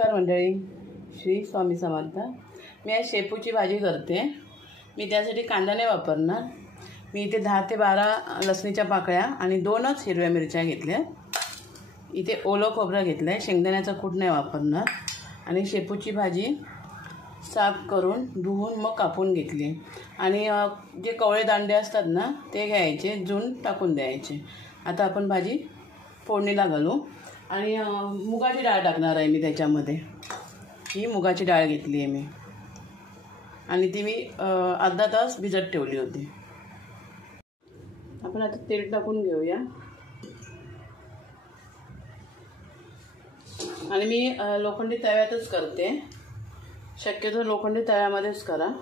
नमस्कार मंडळी, श्री स्वामी समर्थ। मी आज शेपूची भाजी करते। मी त्यासाठी कांदा नाही वापरणार। मी इथे 10 ते 12 लसणीच्या पाकळ्या आणि 2च हिरव्या मिरच्या घेतल्या। इथे ओलं खोबरं घेतलं आहे, शेंगदाण्याचा कूट नाही वापरणार। आणि शेपूची भाजी साफ करून धुवून मग कापून घेतली। आणि जे कवळे दांडे असतात ना ते घ्यायचे, जून टाकून द्यायचे। आता आपण भाजी फोडणीला घालू। आणि मुगाची डाळ टाकणार आहे मी त्याच्यामध्ये। ही मुगाची डाळ घेतली आहे मी आणि ती मी अर्धा तास भिजत ठेवली होती। आपण आता तेल टाकून घेऊया। आणि मी लोखंडी तव्यातच करते, शक्यतो लोखंडी तव्यामध्येच करा।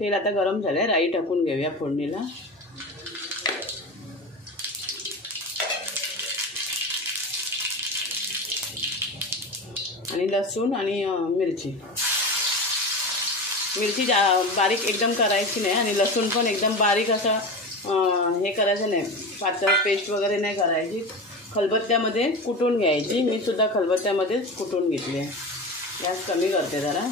तेल आता गरम झालंय, राई टाकून घेऊया फोडणीला। आणि लसूण आणि मिरची बारीक एकदम करायची नाही आणि लसूण पण एकदम बारीक असा हे करायचं नाही, पातळ पेस्ट वगैरे नाही करायची। खलबत्त्यामध्ये कुटून घ्यायची। मी सुद्धा खलबत्त्यामध्येच कुटून घेतली आहे। गॅस कमी करते जरा।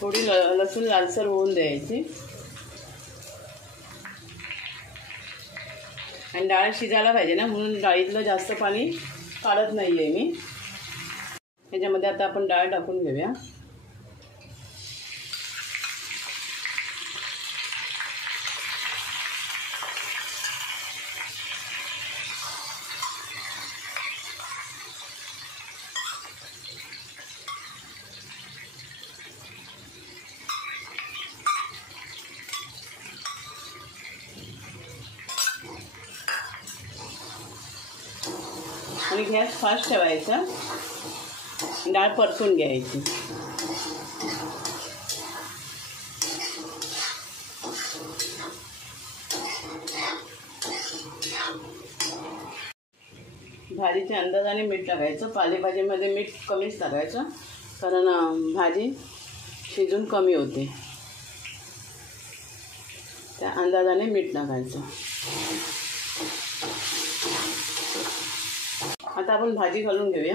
थोडी लसूण लालसर होऊन द्यायची। आणि डाळ शिजायला पाहिजे ना, म्हणून डाळीतलं जास्त पाणी काढत नाही आहे मी। त्याच्यामध्ये आता आपण डाळ टाकून घेऊया। आणि गॅस फास्ट ठेवायचा, डाळ परतून घ्यायची। भाजीच्या अंदाजाने मीठ टाकायचं। पालेभाजीमध्ये मीठ कमीच टाकायचं, कारण भाजी शिजून कमी होते। त्या अंदाजाने मीठ टाकायचं। आता आपण भाजी घालून घेऊया।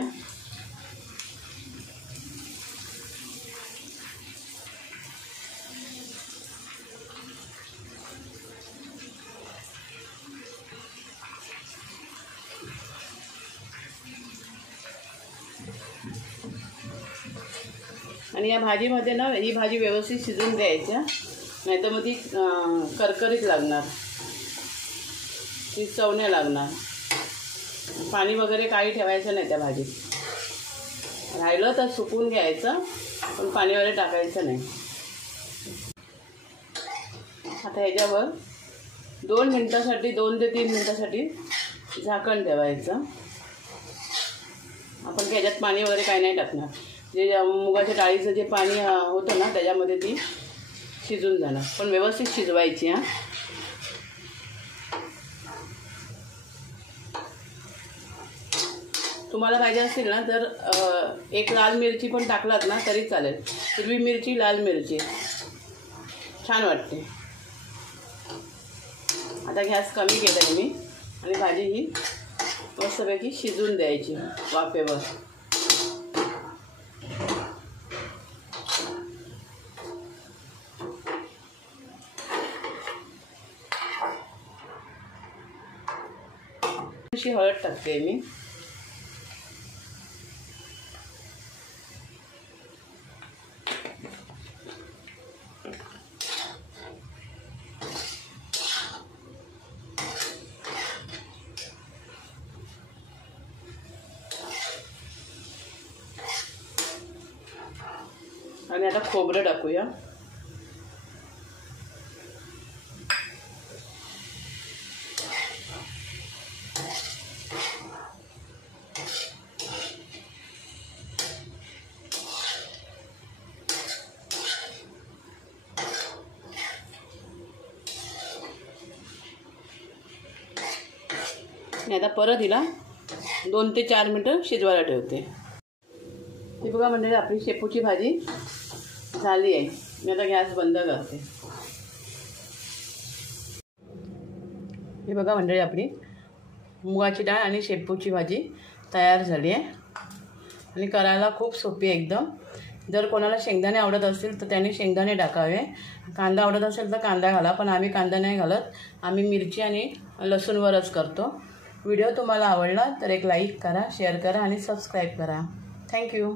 आणि या भाजीमध्ये ना ही भाजी व्यवस्थित शिजून द्यायची, नाहीतर मग ती करकरीत लागणार, ती चव नाही लागणार। पाणी वगैरे काही ठेवायचं नाही त्या भाजीत। राहिलं तर सुकून घ्यायचं, पण पाणी वगैरे टाकायचं नाही। आता ह्याच्यावर 2 मिनिटासाठी, 2 ते 3 मिनिटासाठी झाकण ठेवायचं। आपण ह्याच्यात पाणी वगैरे काही नाही टाकणार। जे मुगाच्या डाळीचं जे पाणी होतं ना त्याच्यामध्ये ती शिजून जाणार, पण व्यवस्थित शिजवायची हां। तुम्हाला पाहिजे असेल ना तर एक लाल मिरची पण टाकलात ना तरी चालेल। हिरवी मिरची, लाल मिरची छान वाटते। आता गॅस कमी केला आहे मी आणि भाजी ही मस्तपैकी शिजून द्यायची वाफेवर। अशी हळद टाकते मी। आणि आता खोबरं टाकूया। आणि आता परत हिला 2 ते 4 मिनिटं शिजवायला ठेवते। हे बघा म्हणजे आपली शेपूची भाजी झाली आहे। मी आता गॅस बंद करते। ही बघा मंडळी, आपली मुगाची डाळ आणि शेपूची भाजी तयार झाली आहे आणि करायला खूप सोपी आहे एकदम. जर कोणाला शेंगदाणे आवडत असतील तर त्यांनी शेंगदाणे टाकावे, कांदा आवडत असेल तर कांदा घाला, पण आम्ही कांदा नाही घालत, आम्ही मिरची आणि लसूणवरच करतो. व्हिडिओ तुम्हाला आवडला तर एक लाईक करा, शेअर करा आणि सबस्क्राईब करा. थँक्यू.